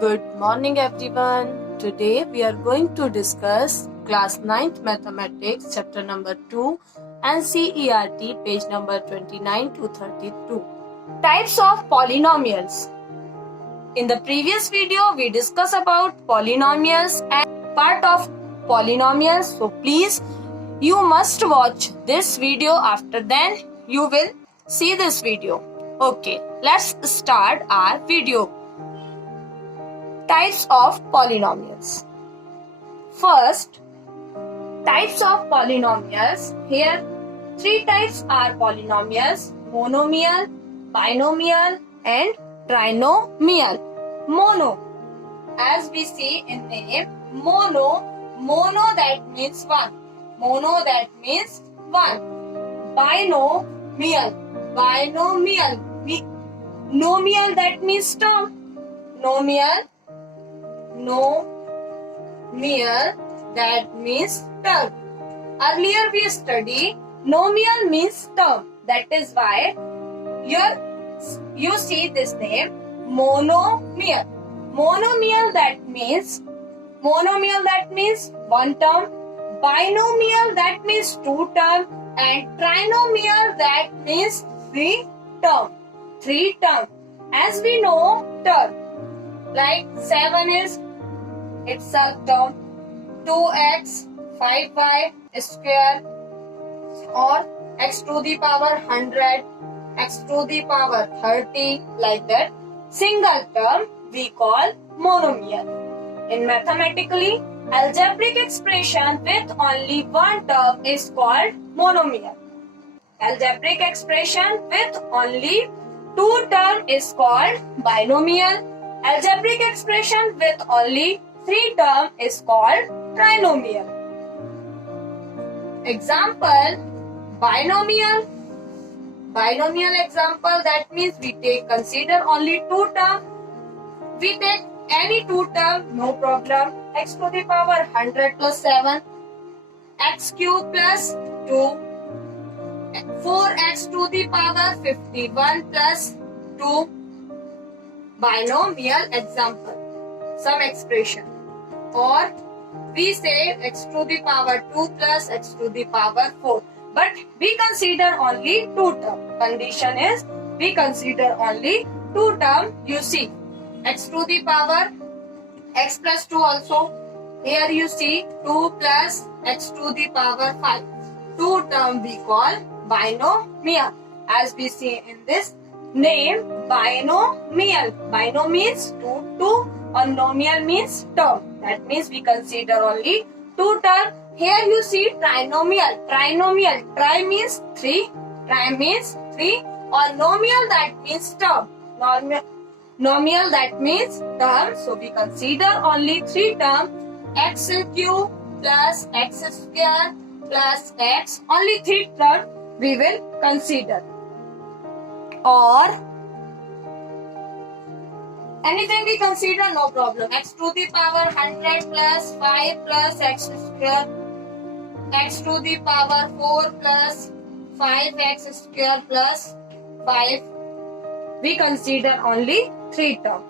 Good morning everyone. Today we are going to discuss class 9th mathematics chapter number 2 and CERT page number 29 to 32. Types of polynomials. In the previous video we discussed about polynomials and part of polynomials. So please you must watch this video, after then you will see this video. Okay, let's start our video. Types of polynomials. First, types of polynomials. Here, three types are polynomials: monomial, binomial, and trinomial. Mono, as we see in name, mono that means one. Mono that means one. Binomial, nomial that means term. Nomial that means term. Earlier we studied nomial means term. That is why here you see this name monomial. Monomial that means one term. Binomial that means two term, and trinomial that means three term. As we know term, like 7 is itself term, 2x, 5y square, or x to the power 100, x to the power 30, like that. Single term we call monomial. In mathematically, algebraic expression with only one term is called monomial. Algebraic expression with only two term is called binomial. Algebraic expression with only three term is called trinomial. Example, binomial. Binomial example, that means we consider only two term. We take any two term, no problem. X to the power 100 plus 7, x cube plus 2, 4x to the power 51 plus 2. Binomial example, some expression. Or we say x to the power 2 plus x to the power 4. But we consider only two term. Condition is we consider only two term. You see x to the power x plus 2 also. Here you see 2 plus x to the power 5. Two term we call binomial. As we see in this name, binomial. Bino means two, or nomial means term. That means we consider only two term. Here you see trinomial. Tri means three. Or nomial that means term. Nomial that means term. So we consider only three term. X cube plus x square plus x. Only three term we will consider. Or anything we consider, no problem. X to the power 100 plus 5 plus x square, x to the power 4 plus 5x square plus 5. We consider only three term.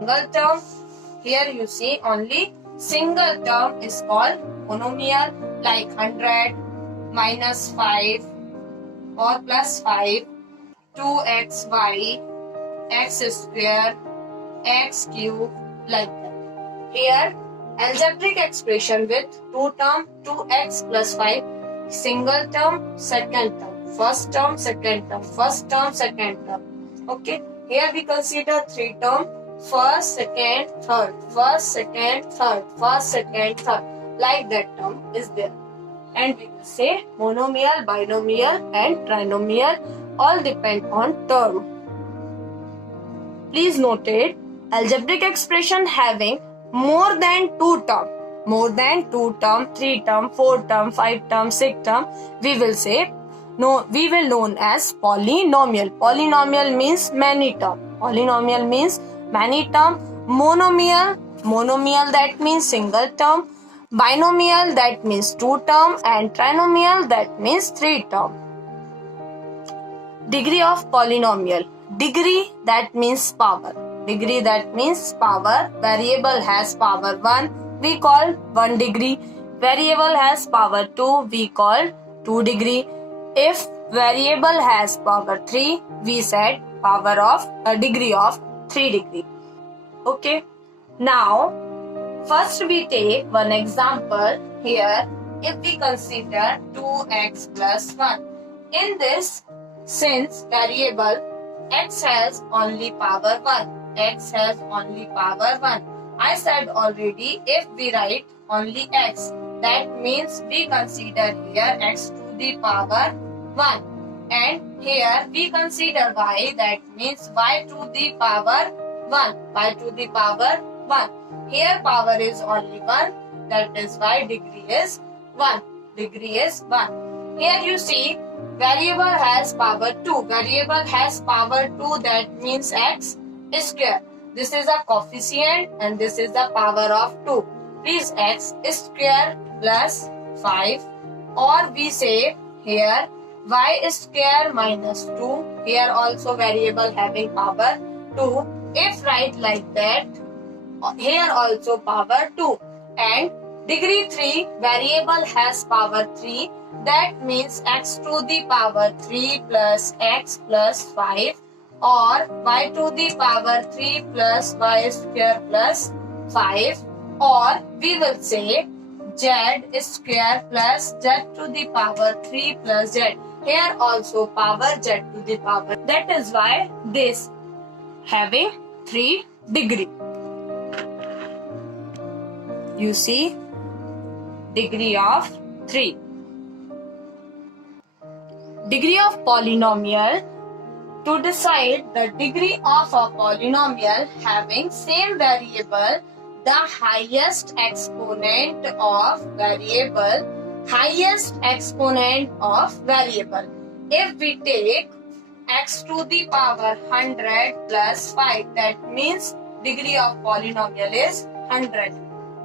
Single term, here you see only single term is called monomial, like 100 minus 5 or plus 5, 2xy, x square, x cube, like that. Here, algebraic expression with two term, 2x plus 5, single term, second term, first term, second term, first term, second term. Okay, here we consider three term, first, second, third, first, second, third, first, second, third, like that term is there. And we will say monomial, binomial, and trinomial all depend on term. Please note it, algebraic expression having more than two term, 3 term, 4 term, 5 term, 6 term, we will known as polynomial. Polynomial means many term. Monomial that means single term. Binomial that means two term, and trinomial that means three term. Degree of polynomial. degree, that means power. Degree, that means power. Variable has power 1, we call 1 degree. Variable has power 2, we call 2 degree. If variable has power 3, we said power of a degree of 3 degree. Okay. Now, first we take one example here. If we consider 2x plus 1. In this, since variable x has only power 1, x has only power 1. I said already, if we write only x, that means we consider here x to the power 1. And here we consider y, that means y to the power 1. Y to the power 1. Here power is only 1, that is why degree is 1. Degree is 1. Here you see variable has power 2. Variable has power 2, that means x square. This is a coefficient and this is the power of 2. Please x square plus 5, or we say here y square minus 2. Here also variable having power 2. If write like that, here also power 2. And degree 3, variable has power 3. That means x to the power 3 plus x plus 5, or y to the power 3 plus y square plus 5, or we will say z square plus z to the power 3 plus z. Here also power z to the power. That is why this having 3 degree. You see, degree of 3. Degree of polynomial. To decide the degree of a polynomial having same variable, the highest exponent of variable, highest exponent of variable. If we take x to the power 100 plus 5, that means degree of polynomial is 100.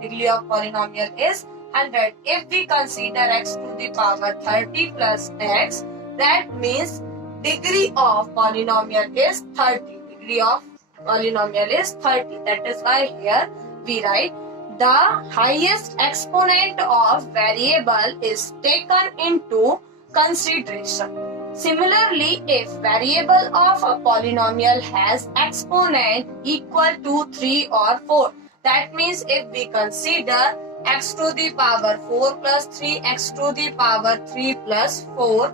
Degree of polynomial is 100. If we consider x to the power 30 plus x, that means degree of polynomial is 30. Degree of polynomial is 30. That is why here we write the highest exponent of variable is taken into consideration. Similarly, if variable of a polynomial has exponent equal to 3 or 4, that means if we consider x to the power 4 plus 3, x to the power 3 plus 4,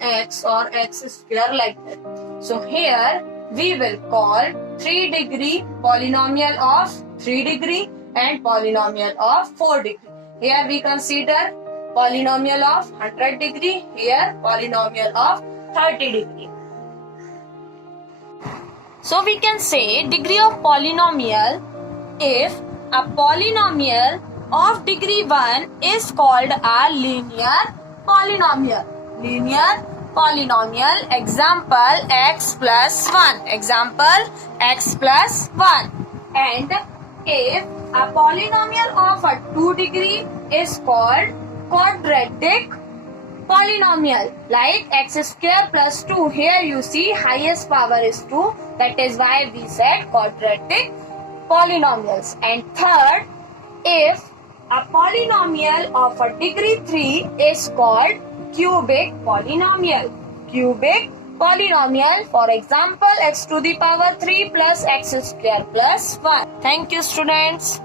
x or x square like that. So here we will call 3 degree polynomial of 3 degree and polynomial of 4 degree. Here we consider polynomial of 100 degree, here polynomial of 30 degree. So we can say degree of polynomial if a polynomial of degree 1 is called a linear polynomial. Linear polynomial. Example x plus 1. Example x plus 1. And if a polynomial of a 2 degree is called quadratic polynomial, like x square plus 2. Here you see highest power is 2. That is why we said quadratic polynomials. And third, if a polynomial of a degree 3 is called cubic polynomial. Cubic polynomial, for example, x to the power 3 plus x square plus 1. Thank you, students.